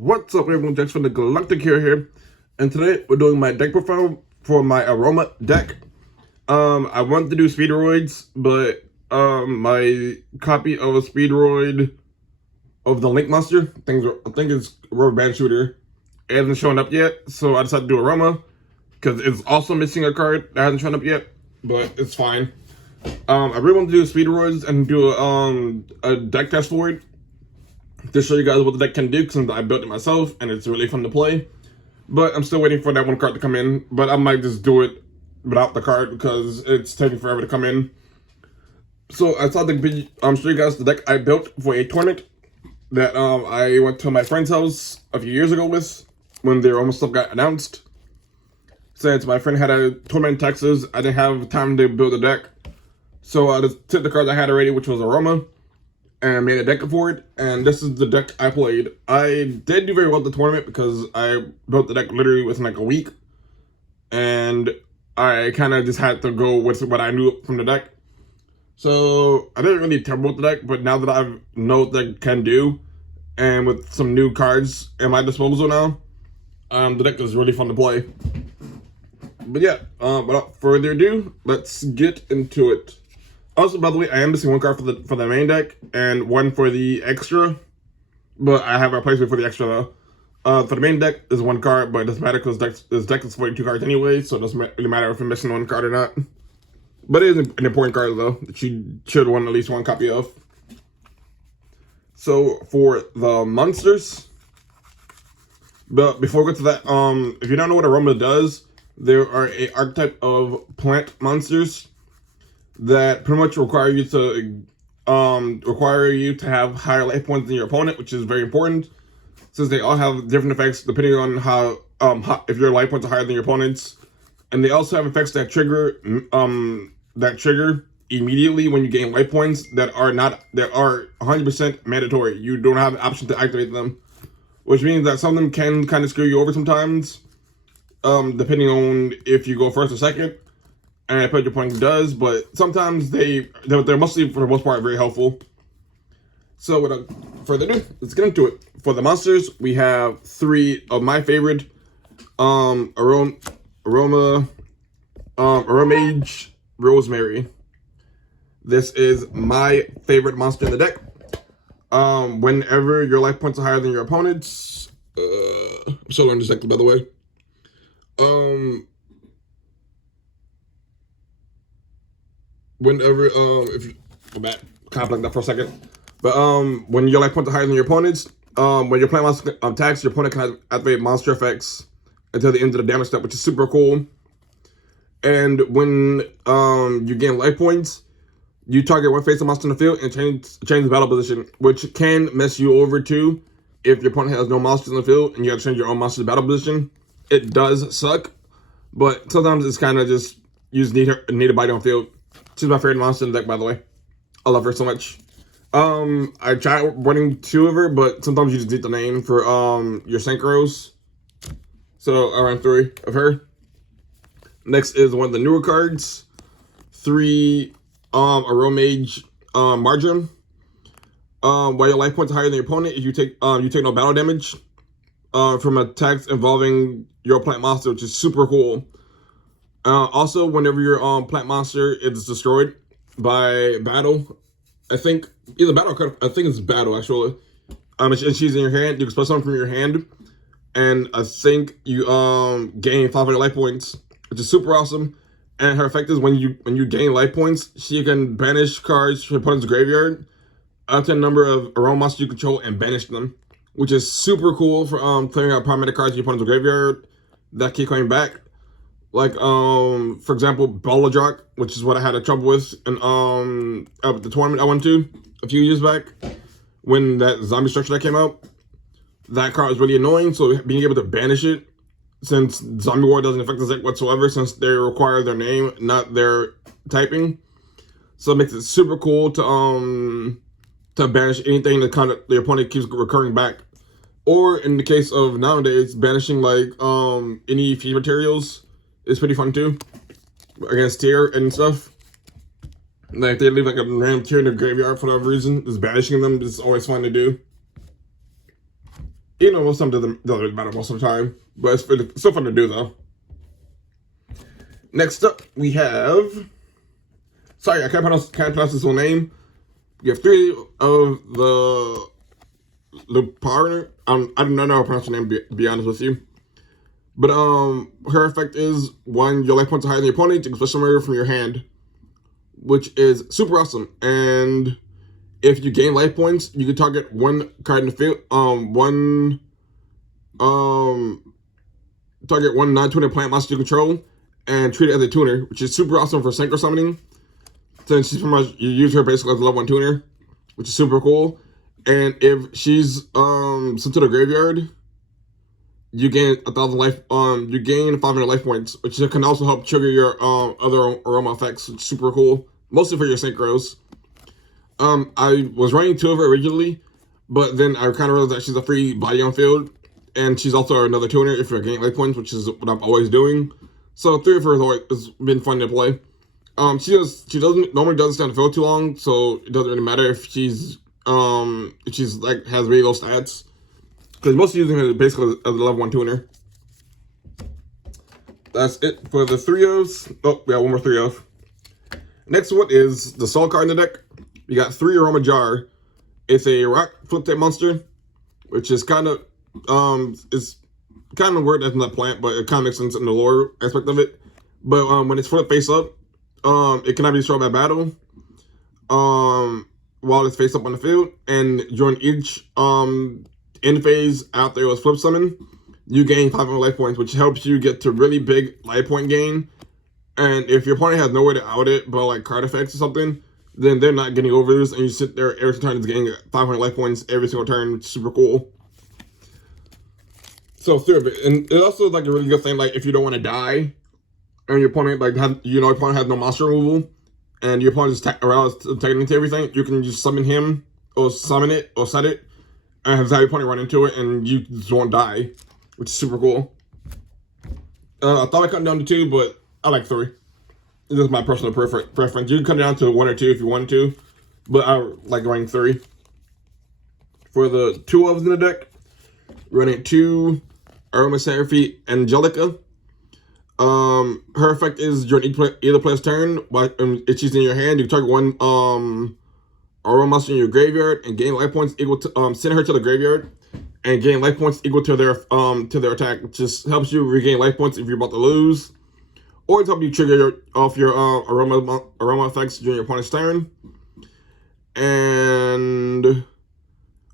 What's up, everyone? Jax from the Galactic here, and today we're doing my deck profile for my AROMA deck. I wanted to do Speedroids, but my copy of a Speedroid of the Link Monster, I think it's Rubber Band Shooter, it hasn't shown up yet, so I decided to do AROMA because it's also missing a card that hasn't shown up yet, but it's fine. I really want to do Speedroids and do a deck test for it, to show you guys what the deck can do, since I built it myself and it's really fun to play. But I'm still waiting for that one card to come in, but I might just do it without the card because it's taking forever to come in. So I thought to show you guys the deck I built for a tournament that I went to my friend's house a few years ago with, when their AROMA stuff got announced. Since my friend had a tournament in Texas, I didn't have time to build a deck, so I just took the cards I had already, which was AROMA, and made a deck for it, and this is the deck I played. I did do very well at the tournament because I built the deck literally within like a week, and I kind of just had to go with what I knew from the deck. So I didn't really terrible with the deck, but now that I know what the deck can do, and with some new cards at my disposal now, the deck is really fun to play. But yeah, without further ado, let's get into it. Also, by the way, I am missing one card for the main deck and one for the extra, but I have a replacement for the extra though. For the main deck is one card, but it doesn't matter because this deck is 42 cards anyway, so it doesn't really matter if I'm missing one card or not. But it is an important card though that you should want at least one copy of. So for the monsters, but before we get to that, if you don't know what AROMA does, there are an archetype of plant monsters that pretty much require you to have higher life points than your opponent, which is very important, since they all have different effects depending on how if your life points are higher than your opponent's, and they also have effects that trigger immediately when you gain life points that are 100% mandatory. You don't have the option to activate them, which means that some of them can kind of screw you over sometimes, depending on if you go first or second. And I put your opponent does, but sometimes they're mostly, for the most part, very helpful. So without further ado, let's get into it. For the monsters, we have three of my favorite AROMA Mage Rosemary. This is my favorite monster in the deck. Whenever your life points are higher than your opponent's, I'm showing this deck by the way. Whenever, if you go back, kind of like that for a second. But when your life points are higher than your opponent's, when your playing monster attacks, your opponent can activate monster effects until the end of the damage step, which is super cool. And when you gain life points, you target one face of monster in the field and change the battle position, which can mess you over too if your opponent has no monsters in the field and you have to change your own monster's battle position. It does suck, but sometimes it's kind of just, you just need a body on field. She's my favorite monster in the deck, by the way. I love her so much. I tried running two of her, but sometimes you just need the name for your synchros. So I ran three of her. Next is one of the newer cards. 3 AROMA Mage Margin. While your life points are higher than your opponent, you take no battle damage from attacks involving your plant monster, which is super cool. Also, whenever your plant monster is destroyed by battle, I think it's battle actually. And she's in your hand. You can spell something from your hand, and I think you gain 500 life points, which is super awesome. And her effect is when you gain life points, she can banish cards from your opponent's graveyard up to a number of AROMA monsters you control and banish them, which is super cool for clearing out problematic cards in your opponent's graveyard that keep coming back. Like, for example, Gaurdie Brock, which is what I had a trouble with in, at the tournament I went to a few years back, when that zombie structure that came out. That card was really annoying, so being able to banish it, since Zombie War doesn't affect the deck whatsoever, since they require their name, not their typing. So it makes it super cool to banish anything that kind of the opponent keeps recurring back. Or in the case of nowadays, banishing like any feed materials is pretty fun too, against tier and stuff. Like, they leave like a random tier in the graveyard for whatever reason, just banishing them is always fun to do. You know, most of them doesn't really matter most of the time, but it's still fun to do though. Next up, we have. Sorry, I can't pronounce his whole name. You have 3 of the partner. I don't know how to pronounce her name. Be honest with you, but her effect is when your life points are higher than your opponent, you can special summon her from your hand, which is super awesome. And if you gain life points, you can target one card in the field. Target one non-tuner plant monster you control and treat it as a tuner, which is super awesome for synchro summoning. Since she's pretty much, you use her basically as a level 1 tuner, which is super cool. And if she's sent to the graveyard, you gain 1,000 life. You gain 500 life points, which can also help trigger your other aroma effects, which is super cool. Mostly for your synchros. I was running 2 of her originally, but then I kind of realized that she's a free body on field, and she's also another tuner if you're gaining life points, which is what I'm always doing. So 3 of her has been fun to play. She normally doesn't stand on the field too long, so it doesn't really matter if she's like has really low stats, because most using her basically as a level 1 tuner. That's it for the 3-Os. Oh, we got one more 3-O. Next one is the soul card in the deck. You got 3 Aroma Jar. It's a rock flip type monster, which is kind of weird as not plant, but it kind of makes sense in the lore aspect of it. But when it's flipped face up, it cannot be destroyed by battle. While it's face up on the field, and during each end phase after it was flip summon, you gain 500 life points, which helps you get to really big life point gain. And if your opponent has no way to out it, but like card effects or something, then they're not getting overs, and you sit there every turn is getting 500 life points every single turn, which is super cool. So 3 of it, and it's also like a really good thing, like if you don't want to die, and your opponent your opponent has no monster removal, and your opponent is attacking into everything, you can just summon him, or summon it, or set it, and have your opponent run into it, and you just won't die, which is super cool. I thought I cut it down to 2, but I like 3. This is my personal preference. You can cut it down to 1 or 2 if you want to, but I like running 3. For the 2 of in the deck, running 2 Aromatherapy Angelica. Her effect is during either player's turn, if she's in your hand, you target one Aroma monster in your graveyard and gain life points equal to send her to the graveyard and gain life points equal to their attack. It just helps you regain life points if you're about to lose, or to help you trigger off your aroma effects during your opponent's turn. And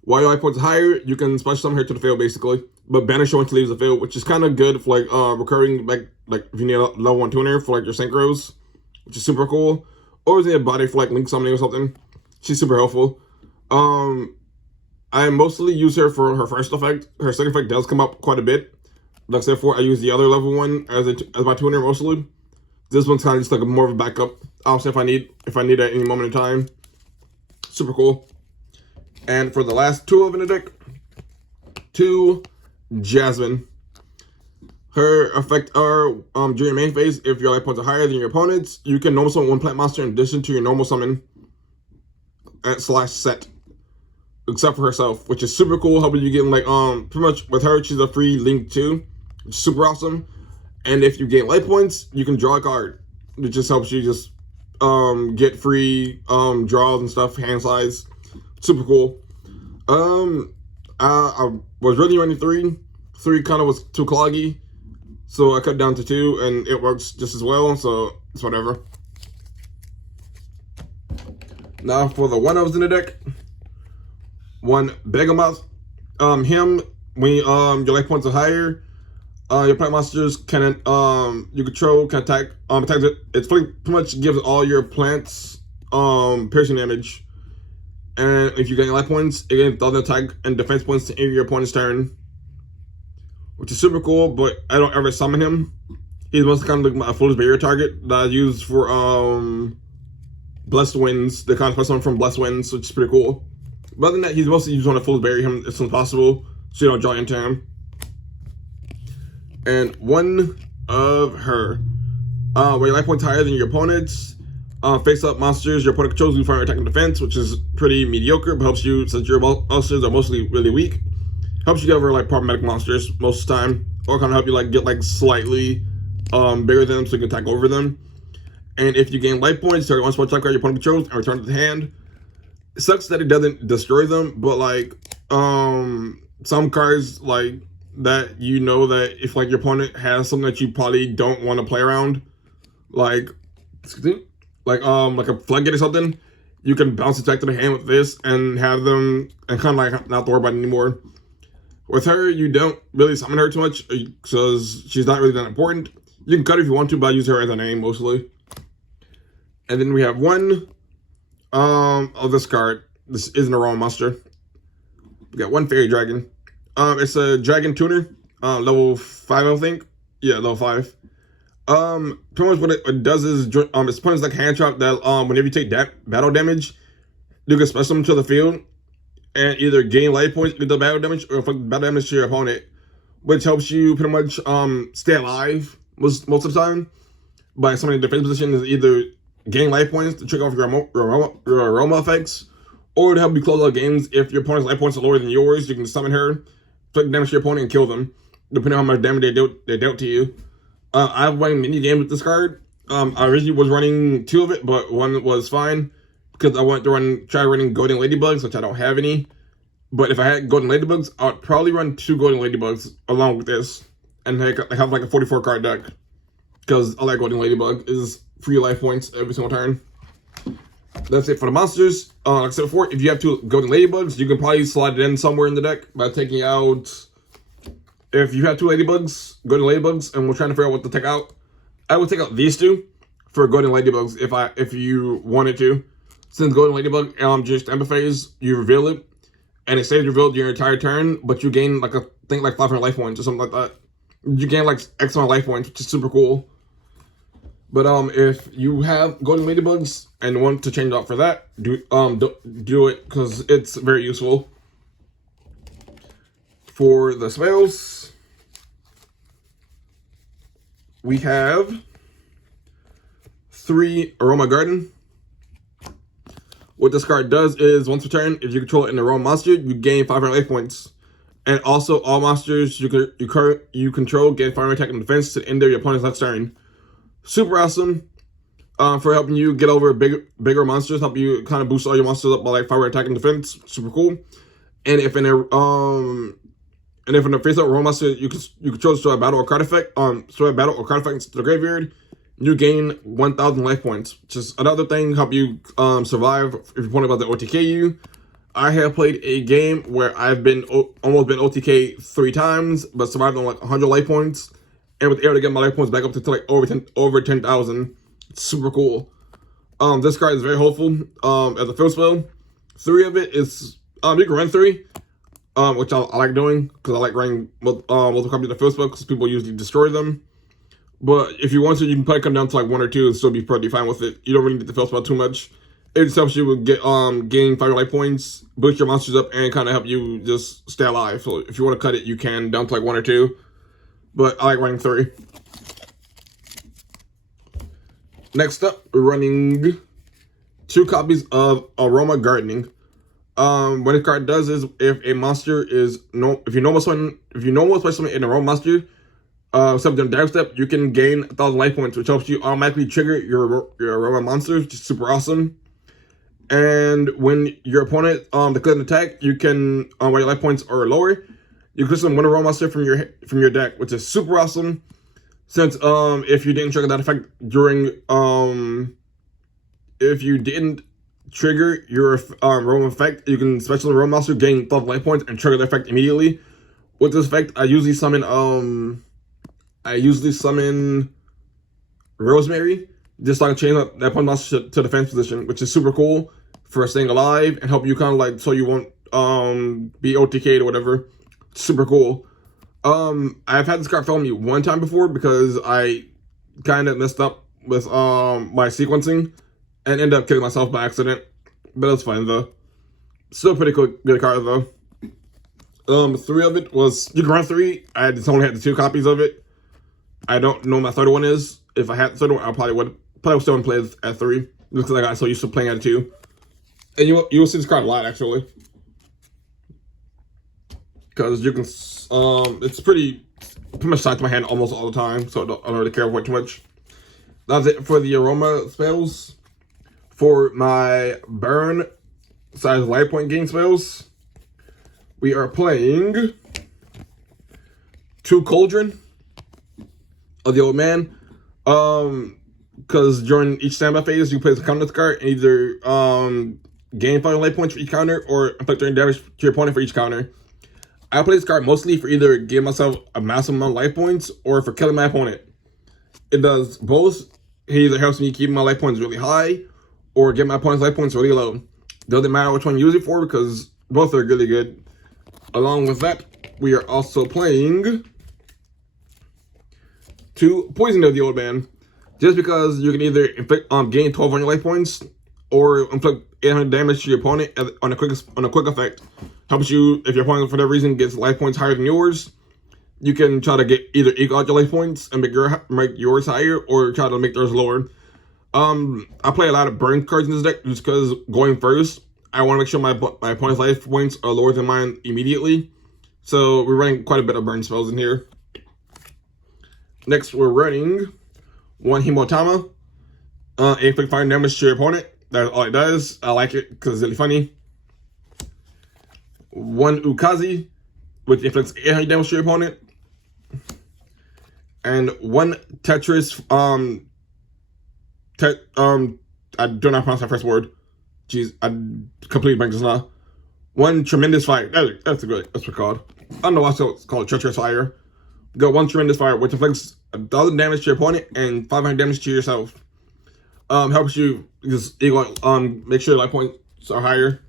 while your life points are higher, you can special summon her to the field basically, but banish her when she leaves the field, which is kind of good for like recurring like if you need a level 1 tuner for like your synchros, which is super cool. Or if you need a body for like link summoning or something, she's super helpful. I mostly use her for her first effect. Her second effect does come up quite a bit. Like I said before, I use the other level 1 as my tuner mostly. This one's kind of just like more of a backup option if I need it at any moment in time. Super cool. And for the last 2 of in the deck, 2 Jasmine. Her effect are during your main phase, if your life points are higher than your opponent's, you can normal summon 1 plant monster in addition to your normal summon / set. Except for herself, which is super cool, helping you get like pretty much with her, she's a free link too, which is super awesome. And if you gain life points, you can draw a card. It just helps you just get free draws and stuff, hand size. Super cool. I was really running 3. 3 kind of was too cloggy, so I cut down to 2, and it works just as well, so it's whatever. Now for the 1-Os in the deck. 1 Behemoth. Him, when your life points are higher, your plant monsters can you control can attack it. It's pretty much gives all your plants piercing damage. And if you gain life points, it gains other attack and defense points to end your opponent's turn, which is super cool. But I don't ever summon him. He's mostly kind of like my foolish barrier target that I use for Blessed Winds. The kind of special from Blessed Winds, which is pretty cool. But other than that, he's mostly used on to foolish barrier him as soon as possible, so you don't draw into him. And 1 of her, where your life points higher than your opponent's. Face up monsters your opponent controls lose fire attack and defense, which is pretty mediocre, but helps you since your monsters are mostly really weak. Helps you get over like problematic monsters most of the time, or kind of help you like get like slightly bigger than them so you can attack over them. And if you gain life points, target one spell check card your opponent controls and return it to the hand. It sucks that it doesn't destroy them, but like some cards like that, you know that if like your opponent has something that you probably don't want to play around, like a floodgate or something, you can bounce attack to the hand with this and have them and kind of like not to worry about it anymore. With her, you don't really summon her too much because she's not really that important. You can cut her if you want to, but I use her as a name mostly. And then we have one of this card. This isn't a AROMA monster. We got one fairy dragon. It's a dragon tuner, level 5, I think. Yeah, level 5. Pretty much what it does is its opponent's like hand trap that whenever you take battle damage, you can special them to the field and either gain life points with the battle damage or inflict battle damage to your opponent, which helps you pretty much stay alive most of the time by summoning defense position is either gain life points to trigger off your AROMA effects, or to help you close out games. If your opponent's life points are lower than yours, you can summon her, inflict damage to your opponent, and kill them, depending on how much damage they dealt to you. I've run mini games with this card. I originally was running 2 of it, but one was fine because I wanted to try running Golden Ladybugs, which I don't have any. But if I had Golden Ladybugs, I would probably run 2 Golden Ladybugs along with this, and have like a 44 card deck because I like Golden Ladybug. Is free life points every single turn. That's it for the monsters. Like I said before, if you have 2 Golden Ladybugs, you can probably slide it in somewhere in the deck by taking out. If you have 2 Ladybugs, Golden Ladybugs, and we're trying to figure out what to take out, I would take out these 2 for Golden Ladybugs if you wanted to. Since Golden Ladybug just Ember Phase, you reveal it, and it stays revealed your entire turn, but you gain like 500 life points or something like that. You gain like X amount of life points, which is super cool. But if you have Golden Ladybugs and want to change out for that, do it because it's very useful. For the spells, we have 3 AROMA Garden. What this card does is once per turn, if you control it in the AROMA monster, you gain 500 life points. And also, all monsters you control gain 500 attack and defense to the end of your opponent's next turn. Super awesome for helping you get over bigger monsters, help you kind of boost all your monsters up by like 500 attack and defense. Super cool. And if in a face-up AROMA monster you control destroy a battle or card effect, destroy a battle or card effect to the graveyard, you gain 1,000 life points, which is another thing help you survive if your opponent about to OTK you. I have played a game where I've almost been OTK 3 times, but survived on like 100 life points, and was able to get my life points back up to like over 10,000. It's super cool. This card is very helpful as a field spell. 3 of it is you can run 3, which I like doing because I like running multiple copies of the field spell because people usually destroy them. But if you want to, you can probably come down to like 1 or 2 and still be pretty fine with it. You don't really need the field spell too much. It just helps you with gain 5 life points, boost your monsters up, and kind of help you just stay alive. So if you want to cut it, you can down to like 1 or 2. But I like running 3. Next up, we're running 2 copies of AROMA Gardening. What this card does is if a monster is if you normal summon in an AROMA monster, except in dive step, you can gain 1,000 life points, which helps you automatically trigger your AROMA monsters, which is super awesome. And when your opponent declares an attack, you can while your life points are lower, you can summon 1 AROMA monster from your deck, which is super awesome. Since if you didn't trigger that effect during if you didn't trigger your AROMA effect, you can special AROMA monster gain 1,000 life points and trigger the effect immediately. With this effect, I usually summon Rosemary, just like chain up that opponent monster to defense position, which is super cool for staying alive and help you kind of like so you won't be OTK'd or whatever. Super cool. I've had this card fail me 1 time before because I kind of messed up with my sequencing and ended up killing myself by accident. But that's fine though. Still pretty cool, good card though. 3 of it was you can run 3. I just only had the 2 copies of it. I don't know what my 3rd one is. If I had the 3rd one, I probably would still play at 3 because I got so used to playing at 2. And you will see this card a lot actually. because you can. It's pretty much side to my hand almost all the time, so I don't really care for it too much. That's it for the aroma spells. For my burn size life point gain spells, we are playing 2 Cauldron of the Old Man. Because during each standby phase, you place a counter card and either gain 5 life points for each counter or inflict damage to your opponent for each counter. I play this card mostly for either giving myself a massive amount of life points or for killing my opponent. It does both. It either helps me keep my life points really high or get my opponent's life points really low. Doesn't matter which one you use it for because both are really good. Along with that, we are also playing 2 Poison of the Old Man. Just because you can either inflict gain 1200 life points or inflict 800 damage to your opponent on a quick effect. Helps you if your opponent for that reason gets life points higher than yours. You can try to get either equal out your life points and make yours higher, or try to make theirs lower. I play a lot of burn cards in this deck just because going first, I want to make sure my opponent's life points are lower than mine immediately. So we're running quite a bit of burn spells in here. Next, we're running 1 Hemotama. Inflict fire damage to your opponent. That's all it does. I like it because it's really funny. 1 Ukazi, which inflicts 800 damage to your opponent. And 1 Tetris, I do not pronounce that first word. Jeez, I completely blanked just now. 1 Tremendous Fire. That's what it's called. I don't know why it's called Treacherous Fire. Go 1 Tremendous Fire, which inflicts 1,000 damage to your opponent and 500 damage to yourself. Helps you just make sure life points are higher.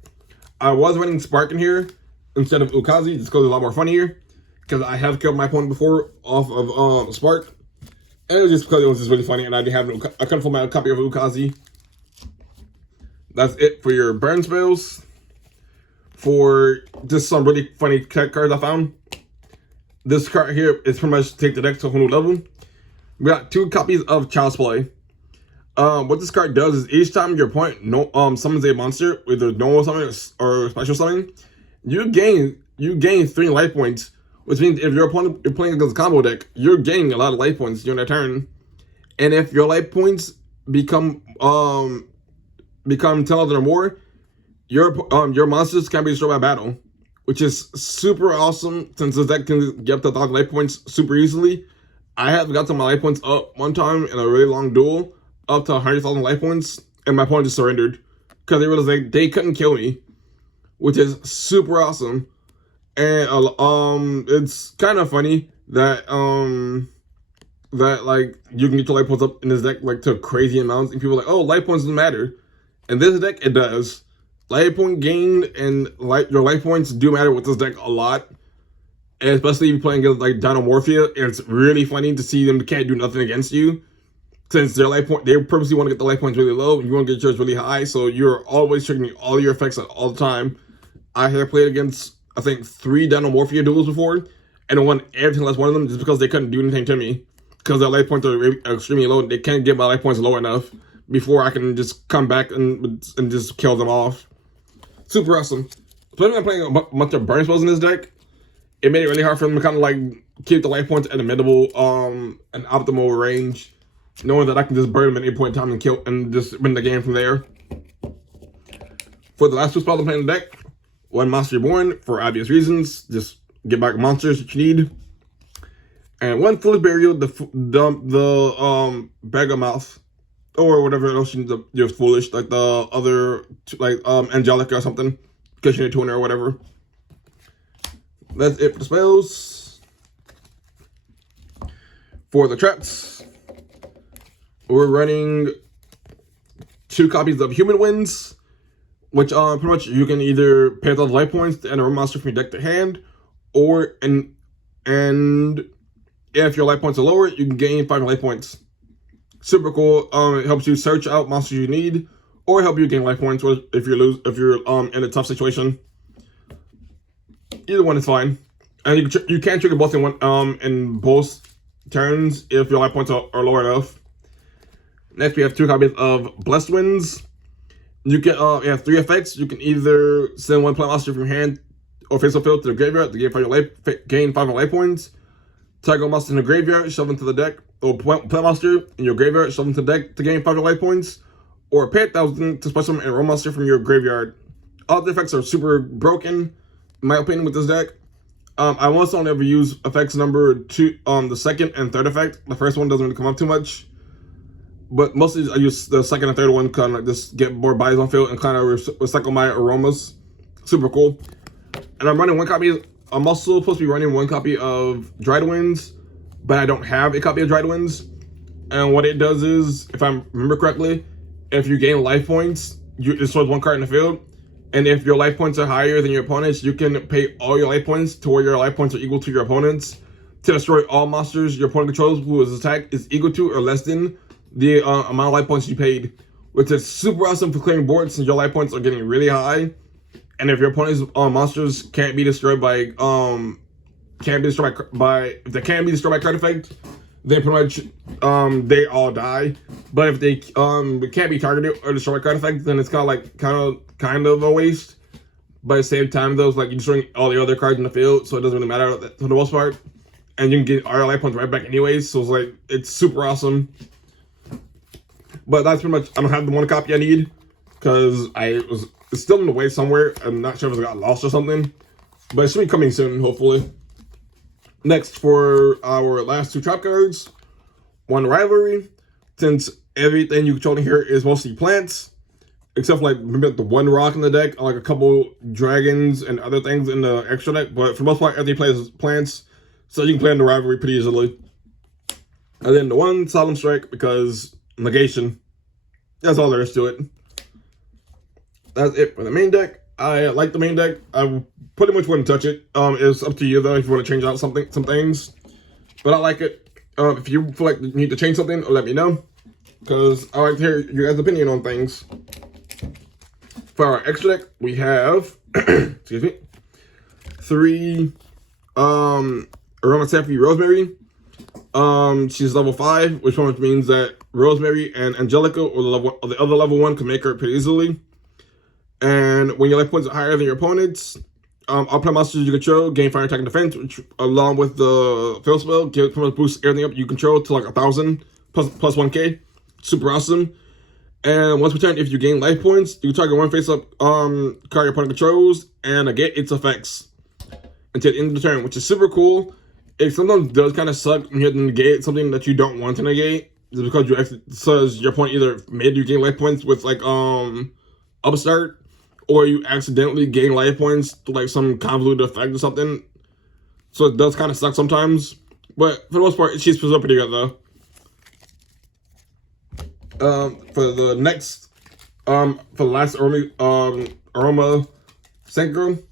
I was running Spark in here instead of Ukazi just because it's a lot more funnier. Because I have killed my opponent before off of Spark. And it was just because it was just really funny and I couldn't find my copy of Ukazi. That's it for your burn spells. For just some really funny cards I found. This card here is pretty much take the deck to a whole new level. We got 2 copies of Child's Play. What this card does is each time your opponent summons a monster, either normal summon or special summon, you gain 3 life points. Which means if your opponent is playing against a combo deck, you're gaining a lot of life points during their turn. And if your life points become 10,000 or more, your monsters can be destroyed by battle, which is super awesome since this deck can get up to 1,000 life points super easily. I have got some of my life points up one time in a really long duel, up to 100,000 life points, and my opponent just surrendered because they realized they couldn't kill me, which is super awesome. And it's kind of funny that like you can get your life points up in this deck like to crazy amounts, and people are like, oh, life points doesn't matter. In this deck, it does. Life point gain and your life points do matter with this deck a lot. And especially if you're playing against like Dinomorphia, it's really funny to see them can't do nothing against you. Since their life point, they purposely want to get the life points really low, and you want to get yours really high, so you're always triggering all your effects all the time. I have played against, I think, 3 Dinomorphia duels before, and I won every single last one of them just because they couldn't do anything to me. Because their life points are extremely low, they can't get my life points low enough before I can just come back and just kill them off. Super awesome. Especially when I'm playing a bunch of burn spells in this deck, it made it really hard for them to kind of like keep the life points at a minimal, an optimal range, knowing that I can just burn them at any point in time and kill and just win the game from there. For the last 2 spells I'm playing in the deck, 1 Monster Reborn for obvious reasons, just get back monsters that you need, and 1 Foolish Burial, the Bag of Mouth, or whatever else you're foolish, like the other, like Angelica or something, because you're a tuner or whatever. That's it for the spells. For the traps, we're running 2 copies of Human Winds, which pretty much you can either pay 1,000 life points to enter a monster from your deck to hand, or and if your life points are lower, you can gain 5 life points. Super cool. It helps you search out monsters you need, or help you gain life points if you're in a tough situation. Either one is fine, and you can trigger both in both turns if your life points are lower enough. Next, we have 2 copies of Blessed Winds. You can you have 3 effects. You can either send 1 plant monster from your hand or face-up field to the graveyard to gain 5 life points. Target a monster in the graveyard, shove into the deck, or plant monster in your graveyard, shove into the deck to gain 5 life points, or pay 1,000 to special summon an AROMA monster from your graveyard. All the effects are super broken, in my opinion, with this deck. I almost don't ever use effects number 2, the second and third effect. The first one doesn't really come up too much, but mostly I use the second and third one kind of just get more buys on field and kind of recycle my aromas. Super cool. And I'm running 1 copy. I'm also supposed to be running 1 copy of Dried Winds, but I don't have a copy of Dried Winds. And what it does is, if I remember correctly, if you gain life points, you destroy 1 card in the field. And if your life points are higher than your opponents, you can pay all your life points to where your life points are equal to your opponents to destroy all monsters your opponent controls whose attack is equal to or less than the amount of life points you paid, which is super awesome for clearing boards since your life points are getting really high. And if your opponent's monsters can't be destroyed by if they can be destroyed by card effect, then pretty much they all die. But if they can't be targeted or destroyed by card effect, then it's kind of a waste. But at the same time, though, it's like you're destroying all the other cards in the field, so it doesn't really matter for the most part. And you can get all your life points right back anyways, so it's like it's super awesome. But that's pretty much, I don't have the 1 copy I need because it's still in the way somewhere. I'm not sure if it got lost or something, but it should be coming soon, hopefully. Next, for our last 2 trap cards, 1 Rivalry. Since everything you control in here is mostly plants, except for like maybe the 1 rock in the deck, like a couple dragons and other things in the extra deck, but for the most part, everything plays plants, so you can play in the Rivalry pretty easily. And then the 1 Solemn Strike, because negation. That's all there is to it. That's it for the main deck. I like the main deck. I pretty much wouldn't touch it. It's up to you though if you want to change out some things. But I like it. If you feel like you need to change something, let me know, because I like to hear your guys' opinion on things. For our extra deck, we have excuse me, 3 Aromatherapy Rosemary. She's level 5, which means that Rosemary and Angelica, or the other level 1, can make her pretty easily. And when your life points are higher than your opponents, all play monsters you control gain fire, attack, and defense, which along with the field spell, boosts everything up you control to like 1,000 plus 1k. Super awesome. And once per turn, if you gain life points, you target 1 face-up card your opponent controls and negate its effects until the end of the turn, which is super cool. It sometimes does kind of suck when you have to negate something that you don't want to negate, just because your opponent either made you gain life points with like upstart, or you accidentally gain life points to like some convoluted effect or something. So it does kind of suck sometimes, but for the most part, she's still pretty good though. For the next, for the last AROMA Synchro,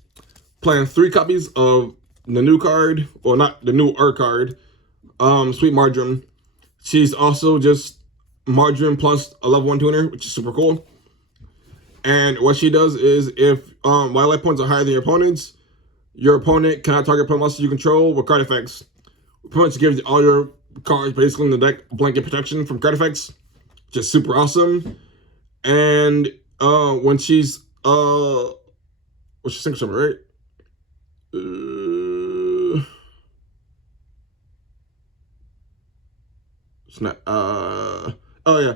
playing 3 copies of the new card, or not the new art card, Sweet Marjoram. She's also just Marjoram plus a level 1 tuner, which is super cool. And what she does is, if while life points are higher than your opponent cannot target opponent monsters you control with card effects. Pretty much gives all your cards basically in the deck blanket protection from card effects, which is super awesome. And when she's what's she sync something, right? It's not oh yeah.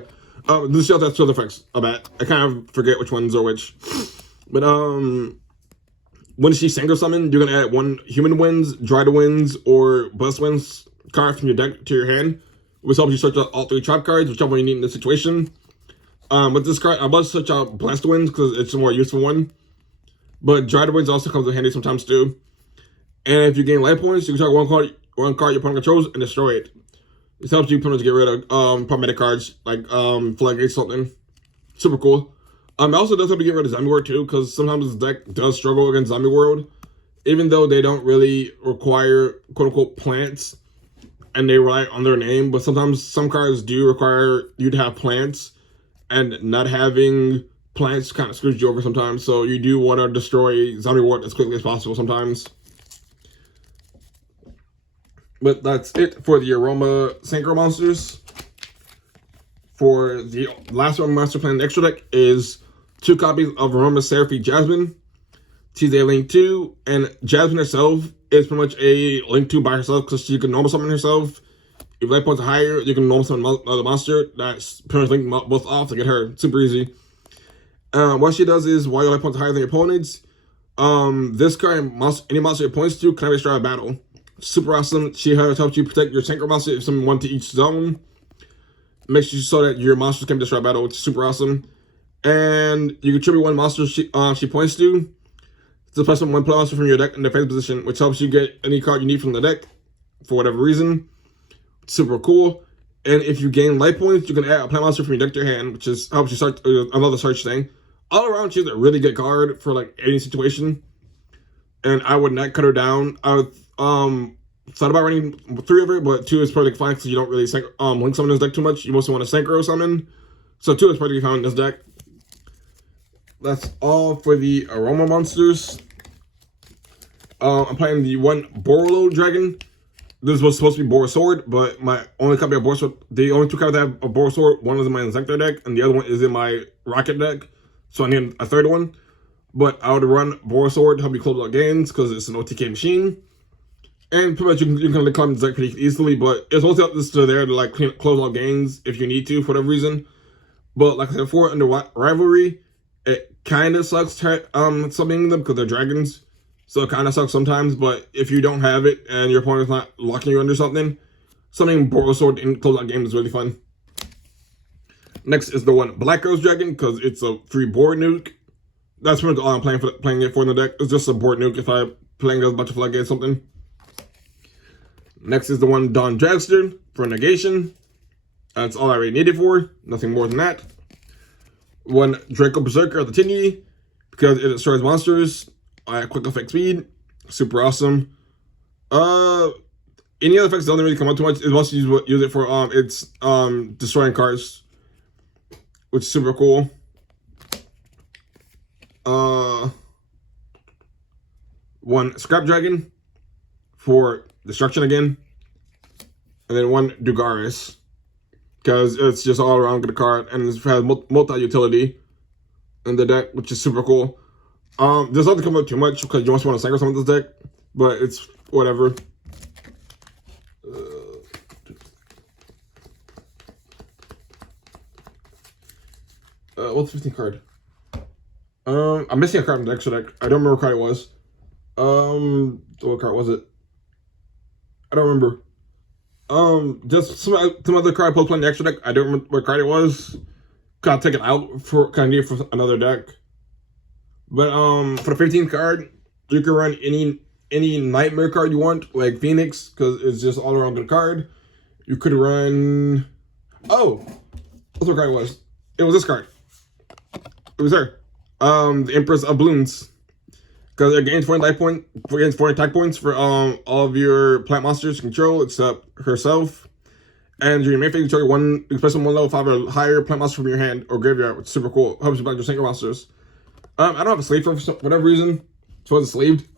This shelter has 12 effects. I kind of forget which ones are which. But when she Sango summon, you're gonna add 1 Human Winds, Dried Winds, or Blessed Winds card from your deck to your hand, which helps you search out all 3 trap cards, whichever one you need in this situation. With this card, I must search out Blessed Winds because it's a more useful one. But Dried Winds also comes in handy sometimes too. And if you gain life points, you can target one card your opponent controls and destroy it. This helps you pretty much get rid of problematic cards like Floodgate something. Super cool. It also does help you get rid of Zombie World too, because sometimes this deck does struggle against Zombie World, even though they don't really require quote unquote plants and they rely on their name. But sometimes some cards do require you to have plants, and not having plants kind of screws you over sometimes. So you do want to destroy Zombie World as quickly as possible sometimes. But that's it for the AROMA Synchro monsters. For the last one, Master Plan extra deck is 2 copies of AROMA Seraphine Jasmine. She's a Link 2, and Jasmine herself is pretty much a Link 2 by herself because she can normal summon herself. If life points are higher, you can normal summon another monster. That's pretty much link both off to get her super easy. What she does is, while your life points are higher than your opponents, this card, any monster it points to, can have a start a battle. Super awesome. She helps you protect your synchro monster if someone went to each zone. Makes sure so that your monsters can destroy a battle, which is super awesome. And you contribute one monster she points to. To place one play monster from your deck in the face position, which helps you get any card you need from the deck for whatever reason. Super cool. And if you gain life points, you can add a play monster from your deck to your hand, which helps you start another search thing. All around, she's a really good card for like any situation. And I would not cut her down. I would thought about running 3 of her, but 2 is probably fine because you don't really link summon this deck too much. You mostly want to synchro summon. So 2 is probably fine in this deck. That's all for the Aroma monsters. I'm playing the one Borolo Dragon. This was supposed to be Boar Sword, but my only copy of Boar Sword, the only 2 copies that have a Boar Sword, one is in my Insector deck, and the other one is in my Rocket deck. So I need a 3rd one. But I would run Boar Sword to help you close out games because it's an OTK machine. And pretty much you can climb the deck pretty easily, but it's also up this to there to like close out games if you need to for whatever reason. But like I said before, under Rivalry, it kind of sucks summoning them because they're dragons. So it kind of sucks sometimes, but if you don't have it and your opponent's not locking you under something, summoning Boar Sword in close out games is really fun. Next is the one Black Rose Dragon because it's a free board nuke. That's pretty much all I'm playing it for in the deck. It's just a board nuke if I'm playing a bunch of floodgates or something. Next is the one Dawn Dragster for negation. That's all I really needed for. Nothing more than that. One Draco Berserker of the Tinny because it destroys monsters at quick effect speed. Super awesome. Any other effects don't really come out too much. It must use it for it's destroying cards, which is super cool. One Scrap Dragon for destruction again, and then one Dugaris because it's just all around good card and it has multi-utility in the deck, which is super cool. There's nothing come up too much because you also want to cycle some of this deck, but it's whatever. What's the 15th card? I'm missing a card in the extra deck. I don't remember what card it was. What card was it? I don't remember. Just some other card I playing in the extra deck. I don't remember what card it was. Kind of take it out for kind of need it for another deck. But for the 15th card, you can run any nightmare card you want, like Phoenix, because it's just all around good card. You could run. Oh, that's what card it was. It was this card. It was her. The Empress of Balloons. Because it gains 40 life points, gains 40 attack points for all of your plant monsters you control, except herself. And your main phase, you target one, especially one level 5 or higher plant monster from your hand or graveyard, which is super cool. Helps you back your synchro monsters. I don't have a sleeve for whatever reason. It wasn't sleeved.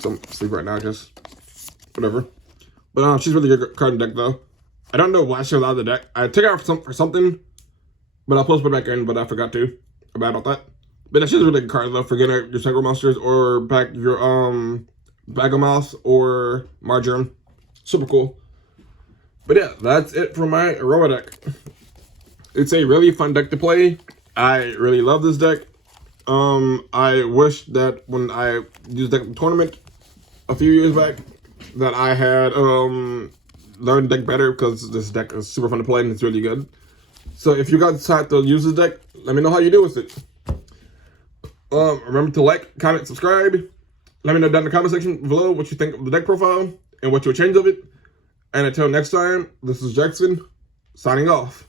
So I'm asleep right now, I guess. Whatever. But she's really good card in the deck though. I don't know why she was out of the deck. I took her out for something, but I'll post it back in, but I forgot to. Bad about that. But that's just a really good card though for getting your synchro monsters or back your Bag-O-Mouse or Marjoram. Super cool. But yeah, that's it for my Aroma deck. It's a really fun deck to play. I really love this deck. I wish that when I used deck tournament a few years back that I had learned the deck better because this deck is super fun to play and it's really good. So if you guys decide to use this deck, let me know how you do with it. Remember to like, comment, subscribe. Let me know down in the comment section below what you think of the deck profile and what you would change of it. And until next time, this is Jackson, signing off.